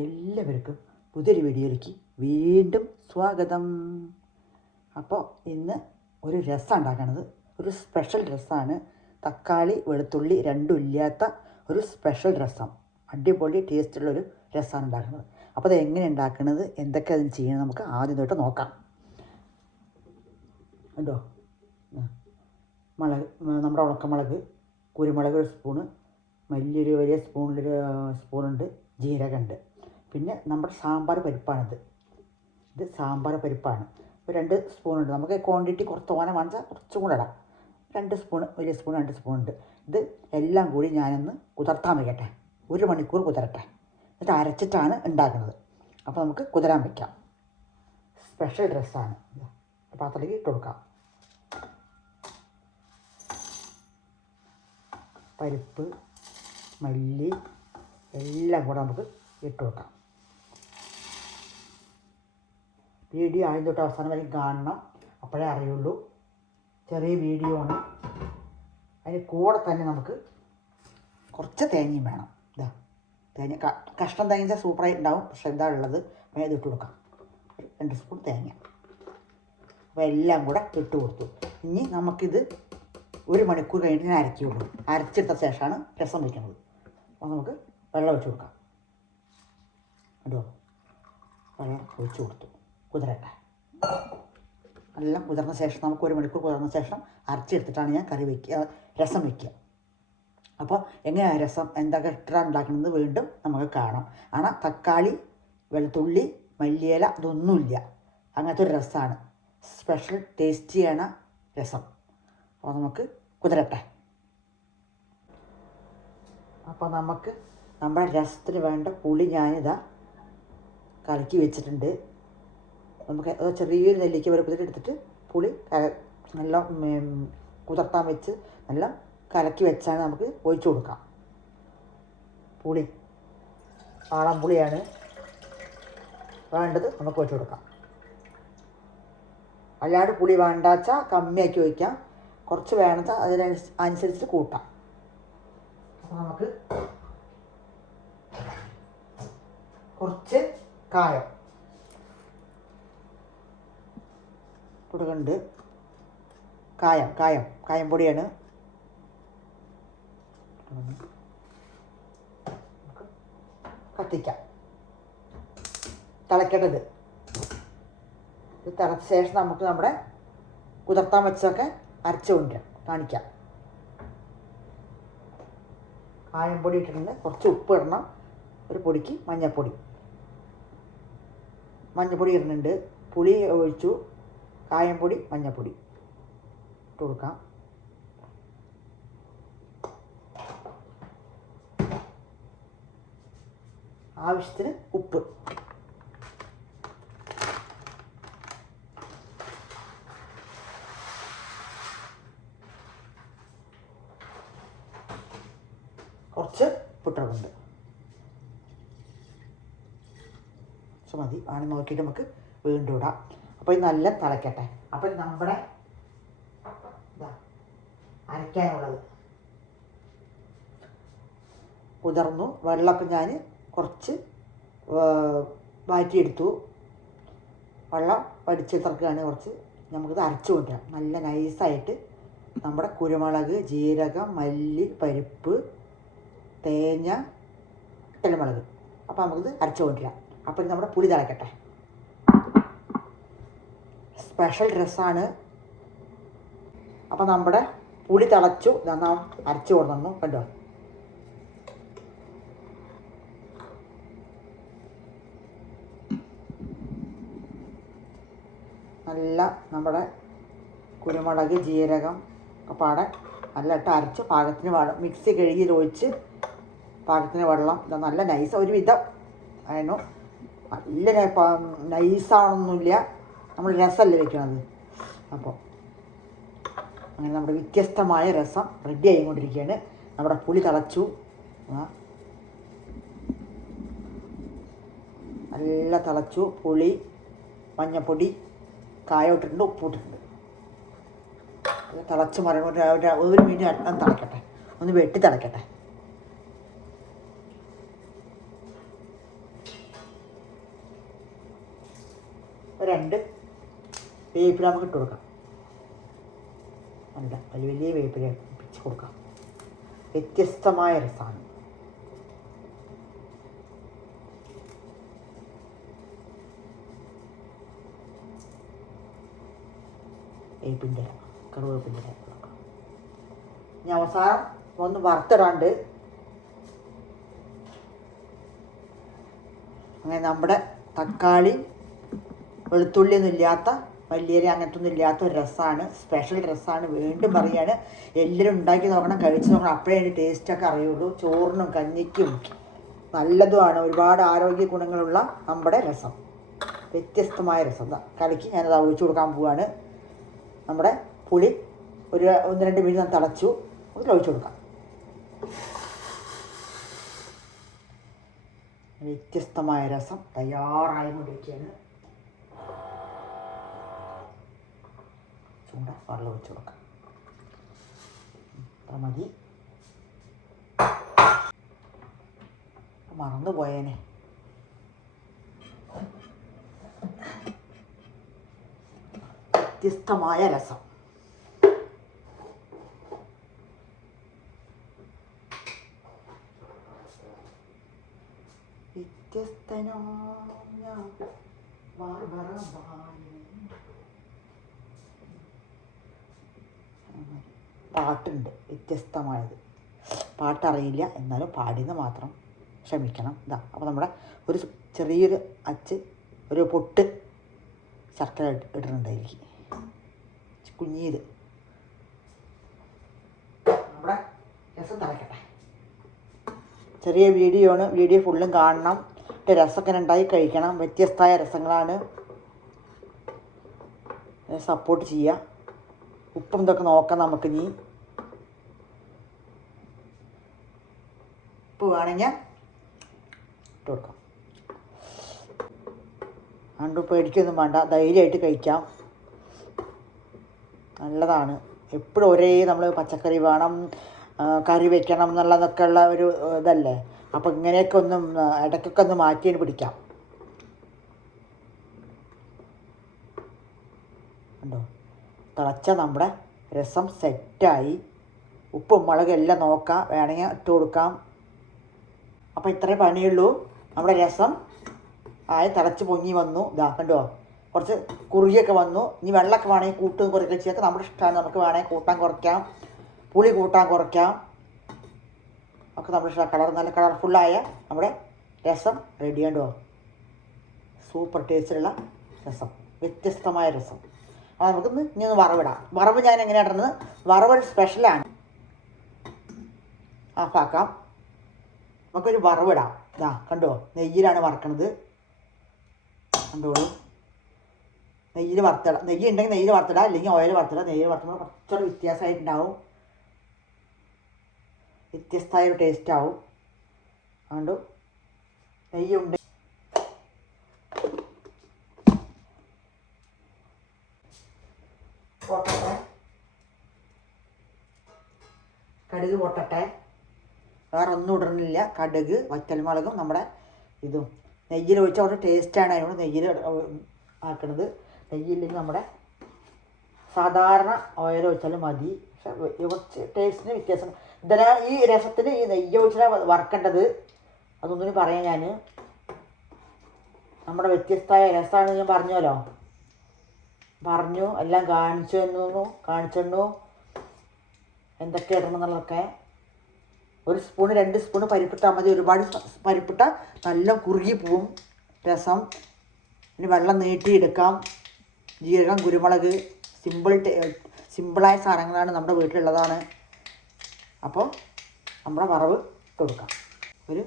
എല്ലാവർക്കും പുതിയൊരു വീഡിയോയിലേക്ക് വീണ്ടും സ്വാഗതം. അപ്പോൾ ഇന്ന് ഒരു രസം ഉണ്ടാക്കണത് ഒരു സ്പെഷ്യൽ രസമാണ്. തക്കാളി വെളുത്തുള്ളി രണ്ടും ഇല്ലാത്ത ഒരു സ്പെഷ്യൽ രസം. അടിപൊളി ടേസ്റ്റുള്ള ഒരു രസമാണ് ഉണ്ടാക്കുന്നത്. അപ്പോൾ അത് എങ്ങനെ ഉണ്ടാക്കുന്നത് എന്തൊക്കെ അതിന് ചെയ്യണം നമുക്ക് ആദ്യം തൊട്ട് നോക്കാം. ഉണ്ടോ. മുളക് നമ്മുടെ ഉണക്കമുളക് കുരുമുളക് ഒരു സ്പൂണ് വലിയൊരു വലിയ സ്പൂണിലൊരു സ്പൂണുണ്ട് ജീരകമുണ്ട് പിന്നെ നമ്മുടെ സാമ്പാർ പരിപ്പാണിത്. ഇത് സാമ്പാർ പരിപ്പാണ്. രണ്ട് സ്പൂണുണ്ട് നമുക്ക് ക്വാണ്ടിറ്റി കുറച്ച് തോനെ വാങ്ങിച്ചാൽ കുറച്ചും കൂടെ ഇടാം. രണ്ട് സ്പൂൺ വലിയ സ്പൂൺ രണ്ട് സ്പൂൺ ഉണ്ട്. ഇത് എല്ലാം കൂടി ഞാനൊന്ന് കുതിർത്താൻ വയ്ക്കട്ടെ ഒരു മണിക്കൂർ കുതിരട്ടെ. എന്നിട്ട് അരച്ചിട്ടാണ് ഉണ്ടാക്കുന്നത്. അപ്പോൾ നമുക്ക് കുതിരാൻ വയ്ക്കാം സ്പെഷ്യൽ ഡ്രസ്സാണ് പാത്രത്തിലേക്ക് ഇട്ട് കൊടുക്കാം. പരിപ്പ് മല്ലി എല്ലാം കൂടെ നമുക്ക് ഇട്ട് വെക്കാം വീഡിയോ ആദ്യം തൊട്ട് അവസാനം വരെ കാണണം. അപ്പോഴേ അറിയുള്ളൂ. ചെറിയ വീഡിയോ ആണ്. അതിന് കൂടെ തന്നെ നമുക്ക് കുറച്ച് തേങ്ങയും വേണം. ഇതാ തേങ്ങ കഷ്ണം തേങ്ങ സൂപ്പറായിട്ട് ഉണ്ടാവും പക്ഷെ എന്താ ഉള്ളത്. അപ്പോൾ ഇത് ഇട്ട് കൊടുക്കാം. രണ്ട് സ്പൂൺ തേങ്ങ. അപ്പോൾ എല്ലാം കൂടെ ഇട്ട് കൊടുത്തു. ഇനി നമുക്കിത് ഒരു മണിക്കൂർ കഴിഞ്ഞിട്ട് ഞാൻ അരയ്ക്കുള്ളൂ അരച്ചെടുത്ത ശേഷമാണ് രസം വയ്ക്കുന്നത്. അപ്പോൾ നമുക്ക് വെള്ളം ഒഴിച്ച് കൊടുക്കാം. കേട്ടോ വെള്ളം ഒഴിച്ച് കൊടുത്തു. കുതിരട്ടെ എല്ലാം കുതിർന്ന ശേഷം നമുക്ക് ഒരു മണിക്കൂർ കുതിർന്ന ശേഷം അരച്ചെടുത്തിട്ടാണ് ഞാൻ കറി വയ്ക്കുക രസം വയ്ക്കുക അപ്പോൾ എങ്ങനെയാണ് രസം എന്തൊക്കെ ഇട്ടാണ് ഉണ്ടാക്കുന്നത് വീണ്ടും നമുക്ക് കാണാം ஆனால் തക്കാളി വെളുത്തുള്ളി മല്ലിയില ഇതൊന്നുമില്ല അങ്ങനത്തെ ഒരു രസമാണ് സ്പെഷ്യൽ ടേസ്റ്റിയാണ് രസം അപ്പോൾ നമുക്ക് കുതിരട്ടെ അപ്പോൾ നമുക്ക് നമ്മുടെ രസത്തിന് വേണ്ട പുളി ഞാനിതാ കലക്കി വെച്ചിട്ടുണ്ട് നമുക്ക് ചെറിയൊരു നെല്ലിക്ക വലുപ്പത്തിൽ എടുത്തിട്ട് പുളി നല്ല കുതിർത്താൻ വെച്ച് നല്ല കലക്കി വെച്ചാണ് നമുക്ക് ഒഴിച്ചു കൊടുക്കാം. പുളി ആളം പുളിയാണ് വേണ്ടത് നമുക്ക് ഒഴിച്ചു കൊടുക്കാം. അല്ലാണ്ട് പുളി വേണ്ടാച്ചാൽ കമ്മിയാക്കി ഒഴിക്കാം. കുറച്ച് വേണത അതിനനുസരിച്ച് അനുസരിച്ച് കൂട്ടാം. അപ്പോൾ നമുക്ക് കുറച്ച് കായം. കൊടുക്കുന്നുണ്ട് കായം കായം കായം പൊടിയാണ്. കത്തിക്കാം. തിളക്കേണ്ടത് ഇത് തിളച്ച ശേഷം നമുക്ക് നമ്മുടെ കുതിർത്താൻ വെച്ചൊക്കെ അരച്ചു കൊണ്ടുവരാം കാണിക്കാം. കായം പൊടി ഇട്ടിട്ടുണ്ട്. കുറച്ച് ഉപ്പ് ഇടണം. ഒരു പൊടിക്ക് മഞ്ഞൾപ്പൊടി മഞ്ഞൾപ്പൊടി ഇടുന്നുണ്ട്. പുളി ഒഴിച്ചു. കായം പൊടി മഞ്ഞൾപ്പൊടി ഇട്ട് കൊടുക്കാം. ആവശ്യത്തിന് ഉപ്പ്. കുറച്ച് പുട്ടറുണ്ട് കുറച്ച് മതി. ആണ് നോക്കിയിട്ട് നമുക്ക് വീണ്ടും ഇടാം. അപ്പോൾ ഇത് നല്ല തിളയ്ക്കട്ടെ അപ്പം നമ്മുടെ അരയ്ക്കാനുള്ളത്. കുതിർന്നു. വെള്ളമൊക്കെ ഞാൻ കുറച്ച് വാറ്റിയെടുത്തു വെള്ളം വടിച്ചെടുത്തിറക്കുകയാണ് കുറച്ച്. നമുക്കിത് അരച്ചു കൊണ്ടുവരാം. നല്ല നൈസായിട്ട് നമ്മുടെ കുരുമുളക് ജീരകം മല്ലി പരിപ്പ് തേങ്ങ ഇട്ടലമുളക് അപ്പോൾ നമുക്കിത് അരച്ചു കൊണ്ടുവരാം. അപ്പോൾ നമ്മുടെ പുളി തിളക്കട്ടെ. സ്പെഷ്യൽ ഡ്രസ്സാണ് അപ്പോൾ നമ്മുടെ പുളി തിളച്ചു നന്നാ അരച്ചു കൊടുത്തു കണ്ടോ? നല്ല നമ്മുടെ കുരുമുളക് ജീരകം ഒക്കെ പാടെ നല്ല ഇട്ട് അരച്ച് പാകത്തിന് വെള്ളം മിക്സി കഴുകി ഒഴിച്ച് പാകത്തിന് വെള്ളം ഇത് നല്ല നൈസ് ഒരുവിധം. ആയിരുന്നു നല്ല നൈ- നൈസാണൊന്നുമില്ല നമ്മൾ രസമല്ലേ വെക്കണത്? അപ്പോൾ അങ്ങനെ നമ്മുടെ വ്യത്യസ്തമായ രസം റെഡി ആയിക്കൊണ്ടിരിക്കുകയാണ്. നമ്മുടെ പുളി തിളച്ചു. നല്ല തിളച്ചു. പുളി മഞ്ഞപ്പൊടി കായ ഇട്ടിട്ടുണ്ട് ഉപ്പ് ഇട്ടിട്ടുണ്ട്. ഇത് തിളച്ച് മരണം ഒരു ഒരു- മിനിറ്റ് തിളക്കട്ടെ. ഒന്ന് വെട്ടി തിളക്കട്ടെ രണ്ട് വേപ്പില നമുക്ക് ഇട്ട് കൊടുക്കാം. നല്ല വലിയ വലിയ വേപ്പില പിച്ച് കൊടുക്കാം. വ്യത്യസ്തമായ രസമാണ് വേപ്പിന്റെ കറുവേപ്പിന്റെ കൊടുക്കാം. ഇനി അവസാനം ഒന്ന് വറുത്തിടാണ്ട് അങ്ങനെ നമ്മുടെ തക്കാളി വെളുത്തുള്ളി ഒന്നും ഇല്ലാത്ത മല്ലിയരി അങ്ങനത്തെ ഒന്നും ഇല്ലാത്ത ഒരു രസമാണ് സ്പെഷ്യൽ രസമാണ് വീണ്ടും പറയാണ് എല്ലാവരും ഉണ്ടാക്കി നോക്കണം കഴിച്ച് നോക്കണം. അപ്പോഴേ അതിന്റെ ടേസ്റ്റൊക്കെ അറിയുള്ളൂ. ചോറിനും കഞ്ഞിക്കും നല്ലതുമാണ്. ഒരുപാട് ആരോഗ്യ ഗുണങ്ങളുള്ള നമ്മുടെ രസം. വ്യത്യസ്തമായ രസം. കലക്ക് ഞാനത് ഒഴിച്ചു കൊടുക്കാൻ പോവാണ്. നമ്മുടെ പുളി ഒരു ഒന്ന് രണ്ട് മിനിറ്റ് ഞാൻ തിളച്ചു. അതിൽ ഒഴിച്ചു കൊടുക്കാം. വ്യത്യസ്തമായ രസം. തയ്യാറായിക്കൊണ്ടിരിക്കുകയാണ് ചൂട വെള്ളം ഒഴിച്ചു കൊടുക്കാം. അത്ര മതി. മറന്നു പോയേനെ. വ്യത്യസ്തമായ രസം. വ്യത്യസ്തനായ ബാർബറബാലൻ. പാട്ടുണ്ട്. വ്യത്യസ്തമായത്. പാട്ടറിയില്ല. എന്നാലും പാടിയെന്ന് മാത്രം ക്ഷമിക്കണം ഇതാ അപ്പോൾ നമ്മുടെ ഒരു ചെറിയൊരു അച്ച് ഒരു പൊട്ട് ശർക്കര ഇടുന്നുണ്ടായിരിക്കും കുഞ്ഞീര് നമ്മുടെ രസം തിളക്കട്ടെ. ചെറിയ വീഡിയോ ആണ്. വീഡിയോ ഫുള്ളും കാണണം. രസമൊക്കെ ഉണ്ടായി കഴിക്കണം. വ്യത്യസ്തമായ രസങ്ങളാണ്. സപ്പോർട്ട് ചെയ്യുക ഉപ്പും ഇതൊക്കെ നോക്കാം നമുക്ക് ഇനി ഉപ്പ് വേണമെങ്കിൽ ഇട്ട് കൊടുക്കാം. അതുകൊണ്ട് പേടിക്കൊന്നും വേണ്ട. ധൈര്യമായിട്ട് കഴിക്കാം. നല്ലതാണ്. എപ്പോഴും ഒരേ നമ്മൾ പച്ചക്കറി വേണം കറി വെക്കണം എന്നുള്ളതൊക്കെ ഉള്ള ഒരു ഇതല്ലേ? അപ്പം ഇങ്ങനെയൊക്കെ ഒന്നും ഇടയ്ക്കൊക്കെ ഒന്ന് മാറ്റി പിടിക്കാം. ഉണ്ടോ തിളച്ച നമ്മുടെ രസം സെറ്റായി ഉപ്പും മുളകും എല്ലാം നോക്കാം. വേണമെങ്കിൽ ഇട്ട് കൊടുക്കാം. അപ്പോൾ ഇത്രേ പണിയുള്ളൂ. നമ്മുടെ രസം ആയ തിളച്ച് പൊങ്ങി വന്നു. ഇതാ കണ്ടോ? കുറച്ച് കുറുകിയൊക്കെ വന്നു. ഇനി വെള്ളമൊക്കെ വേണമെങ്കിൽ കൂട്ടും കുറയ്ക്കുക ചെയ്യാം നമ്മുടെ ഇഷ്ടമാണ് നമുക്ക് വേണമെങ്കിൽ കൂട്ടാൻ കുറയ്ക്കാം. പുളി കൂട്ടാൻ കുറയ്ക്കാം. ഒക്കെ നമ്മുടെ ഇഷ്ടം കളർ നല്ല കളർഫുള്ളായ നമ്മുടെ രസം റെഡി കണ്ടോ? സൂപ്പർ ടേസ്റ്റുള്ള രസം. വ്യത്യസ്തമായ രസം. അപ്പോൾ നമുക്കൊന്ന് ഇനി ഒന്ന് വറവിടാം. വറവ് ഞാൻ എങ്ങനെയാണ് ഇടുന്നത് വറവ് സ്പെഷ്യലാണ് ആഫാക്കാം നമുക്കൊരു വറവിടാം. ഇതാ കണ്ടോ? നെയ്യിലാണ് വറക്കണത്. കണ്ടോളൂ. നെയ്യിൽ വറുത്തിടാം. നെയ്യ് ഉണ്ടെങ്കിൽ നെയ്യിൽ വറുത്തിടാം. അല്ലെങ്കിൽ ഓയിൽ വറുത്തിടാം. നെയ്യിൽ വറുത്തുമ്പോൾ കുറച്ചൊരു വ്യത്യാസമായിട്ടുണ്ടാവും. വ്യത്യസ്തമായ ഒരു ടേസ്റ്റ് ആവും. അതുകൊണ്ട് നെയ്യുണ്ട് പൊട്ടട്ടെ. കടുക് പൊട്ടട്ടെ. വേറെ ഒന്നും ഇടണില്ല. കടുക് വറ്റൽമുളകും നമ്മുടെ ഇതും. നെയ്യിൽ ഒഴിച്ച കുറച്ച് ടേസ്റ്റാണ് അതിനോട് നെയ്യിൽ ആക്കണത്. നെയ്യില്ലെങ്കിൽ നമ്മുടെ സാധാരണ ഓയിൽ ഒഴിച്ചാലും മതി. പക്ഷെ കുറച്ച് ടേസ്റ്റിന് വ്യത്യാസം. ഇതെല്ലാം ഈ രസത്തിന് ഈ നെയ്യ് ഒഴിച്ചാൽ വറക്കേണ്ടത്. അതൊന്നും പറയാം ഞാൻ നമ്മുടെ വ്യത്യസ്തമായ രസമാണ് ഞാൻ പറഞ്ഞല്ലോ. പറഞ്ഞു എല്ലാം കാണിച്ചു തന്നു കാണിച്ചു തന്നു. എന്തൊക്കെ ഇടണം എന്നുള്ളതൊക്കെ. ഒരു സ്പൂണ് രണ്ട് സ്പൂണ് പരിപ്പിട്ടാൽ മതി. ഒരുപാട് പരിപ്പിട്ട നല്ല കുറുകി പോവും. രസം. പിന്നെ വെള്ളം നീട്ടിയെടുക്കാം. ജീരകം കുരുമുളക് സിമ്പിൾ സിമ്പിളായ സാധനങ്ങളാണ് നമ്മുടെ വീട്ടിലുള്ളതാണ്. അപ്പോൾ നമ്മുടെ വറവ് ഇട്ട് കൊടുക്കാം. ഒരു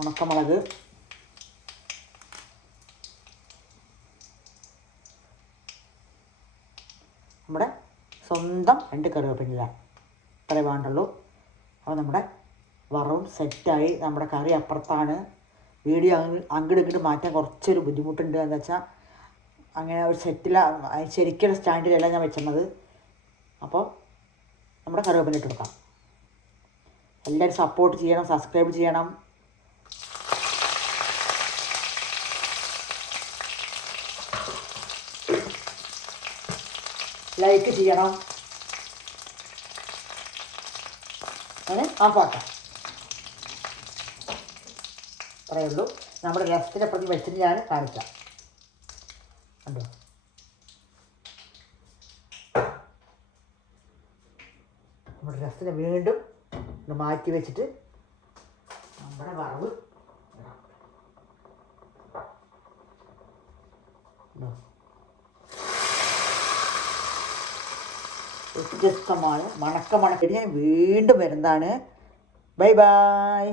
ഉണക്കമുളക്. നമ്മുടെ സ്വന്തം രണ്ട് കറിവേപ്പില ഇത്രേ വേണ്ടുള്ളൂ. അപ്പോൾ നമ്മുടെ വറവും സെറ്റായി നമ്മുടെ കറി അപ്പുറത്താണ്. വീഡിയോ അങ്ങോട്ട് ഇങ്ങോട്ട് മാറ്റാൻ കുറച്ചൊരു ബുദ്ധിമുട്ടുണ്ട്. എന്താ വെച്ചാൽ അങ്ങനെ ഒരു സെറ്റിലാണ് ശരിക്കുള്ള സ്റ്റാൻഡിലല്ല ഞാൻ വെച്ചത് അപ്പോൾ നമ്മുടെ കറിവേപ്പില ഇട്ട് കൊടുക്കാം. എല്ലാവരും സപ്പോർട്ട് ചെയ്യണം സബ്സ്ക്രൈബ് ചെയ്യണം. ലൈക്ക് ചെയ്യണം. ഓഫാക്കാം അത്രയേ ഉള്ളൂ. നമ്മുടെ രസത്തിന്റെ പ്രതി വെച്ചിട്ട് ഞാൻ കാണിക്കാം. കണ്ടോ? നമ്മുടെ രസത്തിനെ വീണ്ടും മാറ്റി വെച്ചിട്ട് നമ്മുടെ വറവ് ഇടാം. കണ്ടോ? വ്യത്യസ്തമായ മണക്ക മണക്കടി വീണ്ടും വരുന്നതാണ്. Bye bye